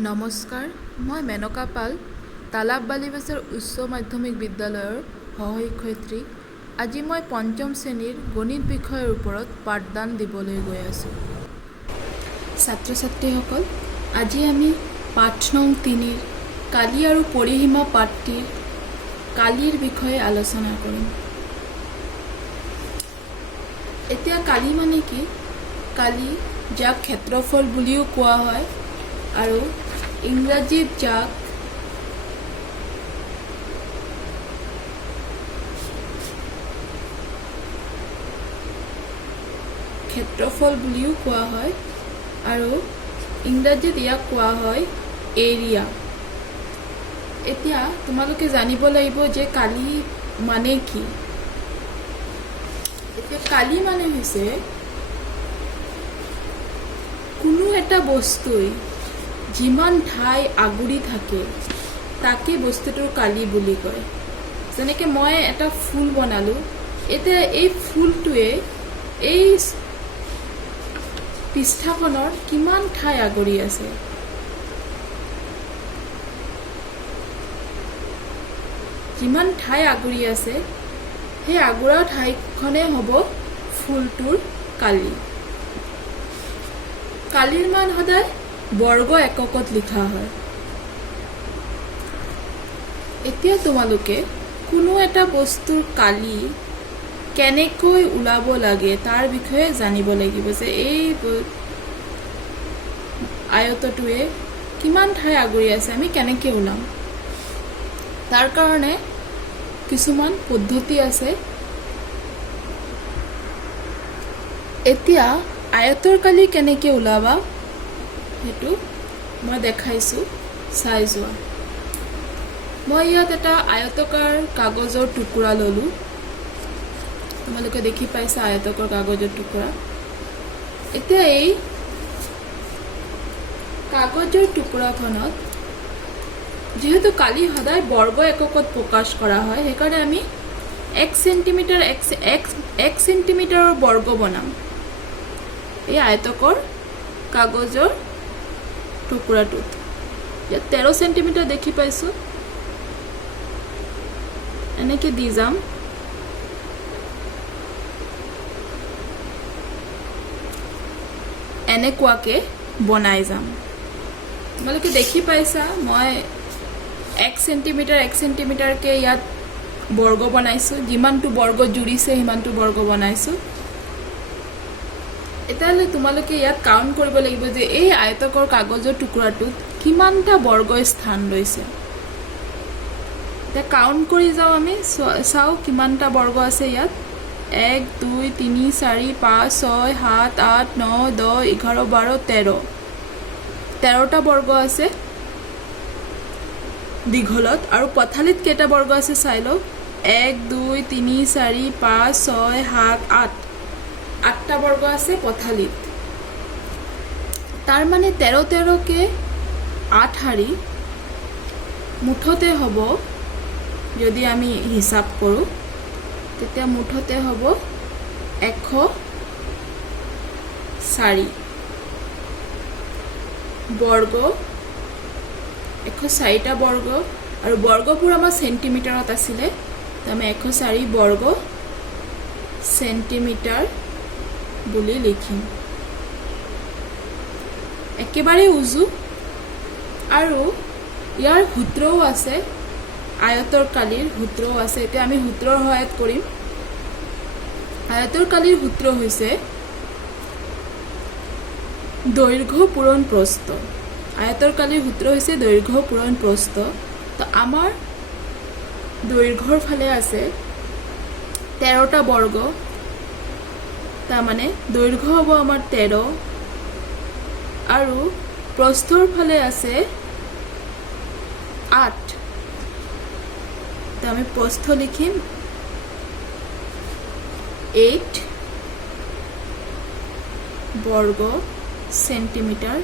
নমস্কাৰ, মই মেনকা পাল, তালাব বালিবাছৰ উচ্চ মাধ্যমিক বিদ্যালয়ৰ সহশিক্ষয়িত্ৰী। আজি মই পঞ্চম শ্ৰেণীৰ গণিত বিষয়ৰ ওপৰত পাঠদান দিবলৈ গৈ আছোঁ। ছাত্ৰ ছাত্ৰীসকল, আজি আমি পাঠ নং 3 কালি আৰু পৰিসীমা পাঠটিৰ কালিৰ বিষয়ে আলোচনা কৰিম। এতিয়া কালি মানে কি? কালি যাক ক্ষেত্ৰফল বুলিও কোৱা হয় আৰু ইংৰাজীত যাক ক্ষেত্ৰফল বুলিও কোৱা হয় আৰু ইংৰাজীত ইয়াক কোৱা হয় এৰিয়া। এতিয়া তোমালোকে জানিব লাগিব যে কালি মানে কি। এতিয়া কালি মানে হৈছে কোনো এটা বস্তুই যিমান ঠাই আগুৰি থাকে তাকে বস্তুটোৰ কালি বুলি কয়। যেনেকৈ মই এটা ফুল বনালোঁ, এতিয়া এই ফুলটোৱে এই পৃষ্ঠাখনৰ কিমান ঠাই আগুৰি আছে। যিমান ঠাই আগুৰি আছে সেই আগুৰা ঠাইখনে হ'ব ফুলটোৰ কালি। কালিৰ মান সদায় বৰ্গ এককত লিখা হয়। এতিয়া তোমালোকে কোনো এটা বস্তুৰ কালি কেনেকৈ ওলাব লাগে তাৰ বিষয়ে জানিব লাগিব যে এই আয়তটোৱে কিমান ঠাই আগুৰি আছে, আমি কেনেকৈ ওলাম। তাৰ কাৰণে কিছুমান পদ্ধতি আছে। এতিয়া আয়তৰ কালি কেনেকৈ ওলাবা সেইটো মই দেখাইছোঁ, চাই যোৱা। মই ইয়াত এটা আয়তকাৰ কাগজৰ টুকুৰা ল'লোঁ। তোমালোকে দেখি পাইছা আয়তকাৰ কাগজৰ টুকুৰা। এতিয়া এই কাগজৰ টুকুৰাখনত যিহেতু কালি সদায় বৰ্গ এককত প্ৰকাশ কৰা হয়, সেইকাৰণে আমি 1 চেণ্টিমিটাৰৰ বৰ্গ বনাম। এই আয়তকৰ কাগজৰ টুকুৰাটোত ইয়াত 13 চেণ্টিমিটাৰ দেখি পাইছোঁ। এনেকৈ দি যাম। এনেকুৱাকৈ বনাই যাম। তোমালোকে দেখি পাইছা মই 1 চেণ্টিমিটাৰকৈ ইয়াত বৰ্গ বনাইছোঁ। যিমানটো বৰ্গ জুৰিছে সিমানটো বৰ্গ বনাইছোঁ। এতিয়ালৈ তোমালোকে ইয়াত কাউণ্ট কৰিব লাগিব যে এই আয়তকৰ কাগজৰ টুকুৰাটোত কিমানটা বৰ্গ স্থান লৈছে। এতিয়া কাউণ্ট কৰি যাওঁ, আমি চাওঁ কিমানটা বৰ্গ আছে ইয়াত। 1 2 3 4 5 6 7 8 9 10 11 12 13 13টা বৰ্গ আছে দীঘলত। আৰু পথালিত কেইটা বৰ্গ আছে চাই লওঁ। 1 2 3 4 5 6 7 8 8টা বৰ্গ আছে পথালিত। তাৰ মানে 13 13কে 8 হাৰি মুঠতে হ'ব, যদি আমি হিচাপ কৰোঁ তেতিয়া মুঠতে হ'ব 104 বৰ্গ। 104টা বৰ্গ আৰু বৰ্গবোৰ আমাৰ চেণ্টিমিটাৰত আছিলে, তো আমি 104 বৰ্গ চেণ্টিমিটাৰ বুলি লিখিম। একেবাৰে উজু। আৰু ইয়াৰ সূত্ৰও আছে, আয়তৰ কালিৰ সূত্ৰও আছে। এতিয়া আমি সূত্ৰৰ সহায়ত কৰিম। আয়তৰ কালিৰ সূত্ৰ হৈছে দৈৰ্ঘ্য পূৰণ প্ৰস্থ। আয়তৰ কালিৰ সূত্ৰ হৈছে দৈৰ্ঘ্য পূৰণ প্ৰস্থ। তো আমাৰ দৈৰ্ঘ্যৰ ফালে আছে 13টা বৰ্গ, তাৰমানে দৈৰ্ঘ্য হ'ব আমাৰ 13 আৰু প্ৰস্থৰ ফালে আছে 8। তো আমি প্ৰস্থ লিখিম 8 বৰ্গ চেণ্টিমিটাৰ।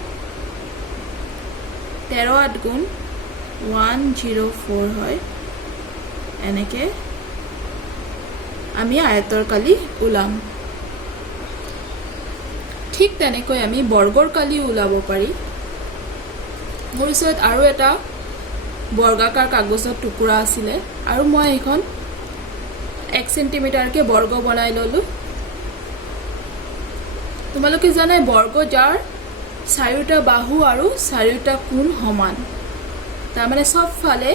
13 8 গুণ 104 হয়। এনেকৈ আমি আয়তৰ কালি ওলাম। ঠিক তেনেকৈ আমি বৰ্গৰ কালি ওলাব পাৰি। মোৰ ওচৰত আৰু এটা বৰ্গাকাৰ কাগজৰ টুকুৰা আছিলে আৰু মই এখন 1 সেন্টিমিটাৰকে বৰ্গ বনাই ললোঁ। তোমালোকে জানে বৰ্গ যাৰ চাৰিওটা বাহু আৰু চাৰিওটা কোণ সমান, তাৰমানে সব ফালে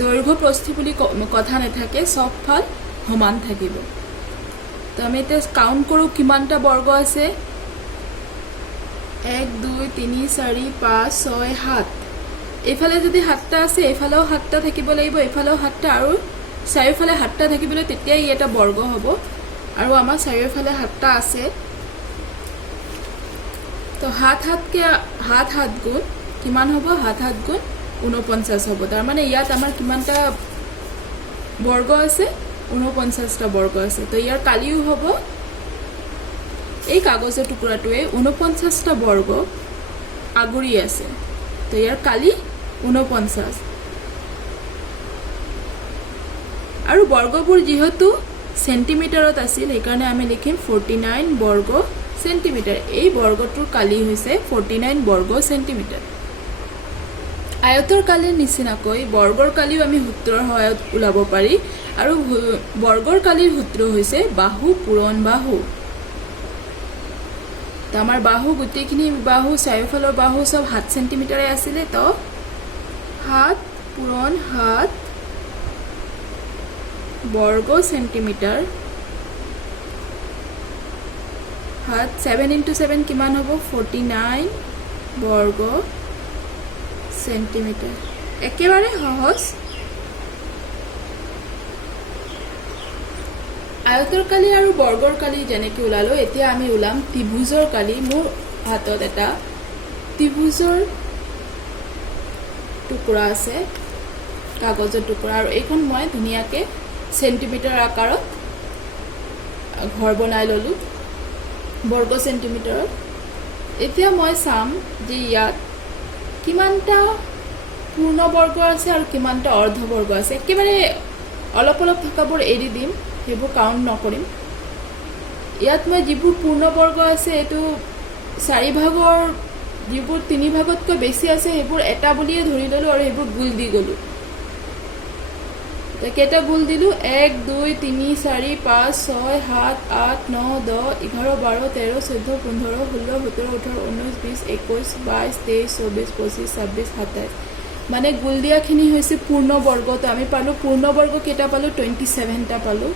দৈৰ্ঘ্য প্ৰস্থি বুলি কথা নাথাকে, সব ফাল সমান থাকিব। তো আমি এতিয়া কাউণ্ট কৰোঁ কিমানটা বৰ্গ আছে। 1 2 3 4 5 6 7। এইফালে যদি 7টা আছে এইফালেও 7টা থাকিব লাগিব, এইফালেও 7টা আৰু চাৰিওফালে 7টা থাকিবলৈ, তেতিয়াই ই এটা বৰ্গ হ'ব। আৰু আমাৰ চাৰিওফালে 7টা আছে, তো 7 গুণ কিমান হ'ব? 7 গুণ 49 হ'ব। তাৰমানে ইয়াত আমাৰ কিমানটা বৰ্গ আছে? 49টা বৰ্গ আছে। তো ইয়াৰ কালিও হ'ব, এই কাগজৰ টুকুৰাটোৱে 49টা বৰ্গ আগুৰি আছে। তো ইয়াৰ কালি 49। আৰু বৰ্গবোৰ যিহেতু সেন্টিমিটাৰত আছিল সেইকাৰণে আমি লিখিম 49 বৰ্গ সেন্টিমিটাৰ। এই বৰ্গটোৰ কালি হৈছে 49 বৰ্গ সেন্টিমিটাৰ। আয়তৰ কালিৰ নিচিনাকৈ বৰ্গৰ কালিও আমি সূত্ৰৰ সহায়ত ওলাব পাৰি। আৰু বৰ্গৰ কালিৰ সূত্ৰ হৈছে বাহু পূৰণ বাহু। তো আমাৰ বাহু গোটেইখিনি বাহু চাৰিওফালৰ বাহু সব 7 সেন্টিমিটাৰে আছিলে। তো 7 পূৰণ 7 বৰ্গ সেন্টিমিটাৰ। 7 × 7 কিমান হ'ব? 49 বৰ্গ সেন্টিমিটাৰ। একেবাৰে সহজ। আয়তৰ কালি আৰু বৰ্গৰ কালি যেনেকৈ ওলালোঁ, এতিয়া আমি ওলাম ত্ৰিভুজৰ কালি। মোৰ হাতত এটা ত্ৰিভুজৰ টুকুৰা আছে, কাগজৰ টুকুৰা, আৰু এইখন মই ধুনীয়াকৈ সেন্টিমিটাৰ আকাৰত ঘৰ বনাই ল'লোঁ বৰ্গ সেন্টিমিটাৰত। এতিয়া মই চাম যে ইয়াত কিমানটা পূৰ্ণ বৰ্গ আছে আৰু কিমানটা অৰ্ধ বৰ্গ আছে। একেবাৰে অলপ অলপ থকাবোৰ এৰি দিম, সেইবোৰ কাউণ্ট নকৰিম। ইয়াত মই যিবোৰ পূৰ্ণ বৰ্গ আছে, এইটো 4 ভাগৰ যিবোৰ 3 ভাগতকৈ বেছি আছে সেইবোৰ এটা বুলিয়ে ধৰি ল'লোঁ আৰু সেইবোৰ গোল দি গ'লোঁ। কেইটা গোল দিলোঁ? 1 2 3 4 5 6 7 8 9 10 11 12 13 14 15 16 17 18 19 20 21 22 23 24 25 26 27। মানে গোল দিয়াখিনি হৈছে পূৰ্ণ বৰ্গ। তো আমি পালোঁ পূৰ্ণ বৰ্গ কেইটা পালোঁ? 27টা পালোঁ।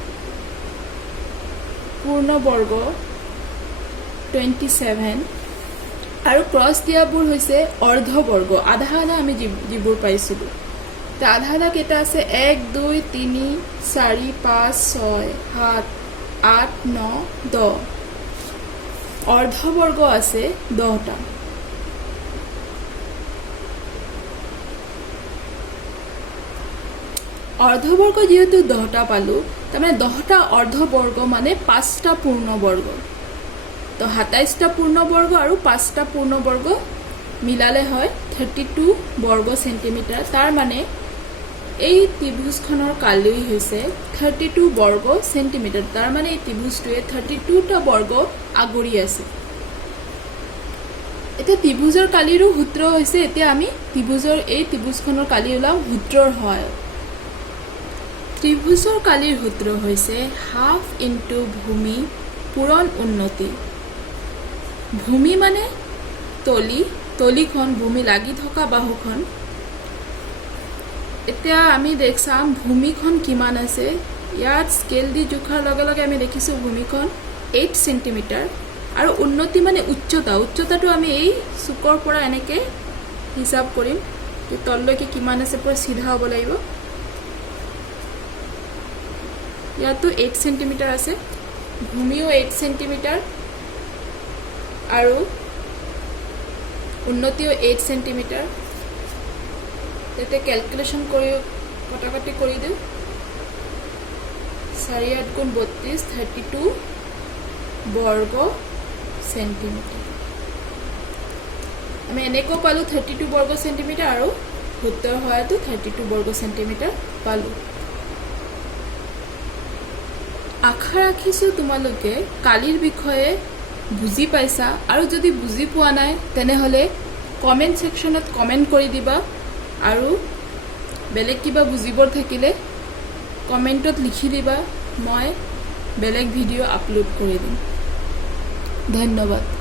পূৰ্ণ বৰ্গ 27। আৰু ক্ৰছ দিয়াবোৰ হৈছে অৰ্ধ বৰ্গ, আধা আধা আমি যিবোৰ পাইছিলোঁ। তো আধা আধা কেইটা আছে? 1 2 3 4 5 6 7 8 9 10। অৰ্ধ বৰ্গ আছে 10টা। অৰ্ধবৰ্গ যেহেতু 10টা পালোঁ, তাৰমানে 10টা অৰ্ধবৰ্গ মানে 5টা পূৰ্ণ বৰ্গ। তো 27টা পূৰ্ণ বৰ্গ আৰু 5টা পূৰ্ণ বৰ্গ মিলালে হয় 32 বৰ্গ সেন্টিমিটাৰ। তাৰ মানে এই ত্ৰিভুজখনৰ কালি হৈছে 32 বৰ্গ সেন্টিমিটাৰ। তাৰ মানে এই ত্ৰিভুজটোৱে 32টা বৰ্গ আগুৰি আছে। এতিয়া ত্ৰিভুজৰ কালিৰো সূত্ৰ হৈছে, এতিয়া আমি এই ত্ৰিভুজখনৰ কালি ওলাম সূত্ৰৰ সহায়ত। ত্ৰিভুজৰ কালিৰ সূত্ৰ হৈছে হাফ ইনটু ভূমি পূৰণ উন্নতি। ভূমি মানে তলিখন, ভূমি লাগি থকা বাহুখন। এতিয়া আমি চাম ভূমিখন কিমান আছে। ইয়াত স্কেল দি জোখাৰ লগে লগে আমি দেখিছোঁ ভূমিখন 8 সেন্টিমিটাৰ। আৰু উন্নতি মানে উচ্চতাটো আমি এই চুকৰ পৰা এনেকৈ হিচাপ কৰিম যে তললৈকে কিমান আছে, পুৰা চিধা হ'ব লাগিব। ইয়াতো 8 সেন্টিমিটাৰ আছে, ভূমিও 8 সেন্টিমিটাৰ আৰু উন্নতিও 8 সেন্টিমিটাৰ। তেতিয়া ক্যালকুলেশন কৰি কটাকটি কৰি দিওঁ। 4 8 গুণ 32 32 বৰ্গ সেন্টিমিটাৰ। আমি এনেকৈ পালোঁ 32 বৰ্গ সেন্টিমিটাৰ আৰু সূত্ৰৰ সহায়তো 32 বৰ্গ সেন্টিমিটাৰ পালোঁ। আশা ৰাখিছোঁ তোমালোকে কালিৰ বিষয়ে বুজি পাইছা, আৰু যদি বুজি পোৱা নাই তেনেহ'লে কমেণ্ট ছেকশ্যনত কমেণ্ট কৰি দিবা আৰু বেলেগ কিবা বুজিবৰ থাকিলে কমেণ্টত লিখি দিবা মই বেলেগ ভিডিঅ' আপলোড কৰি দিম ধন্যবাদ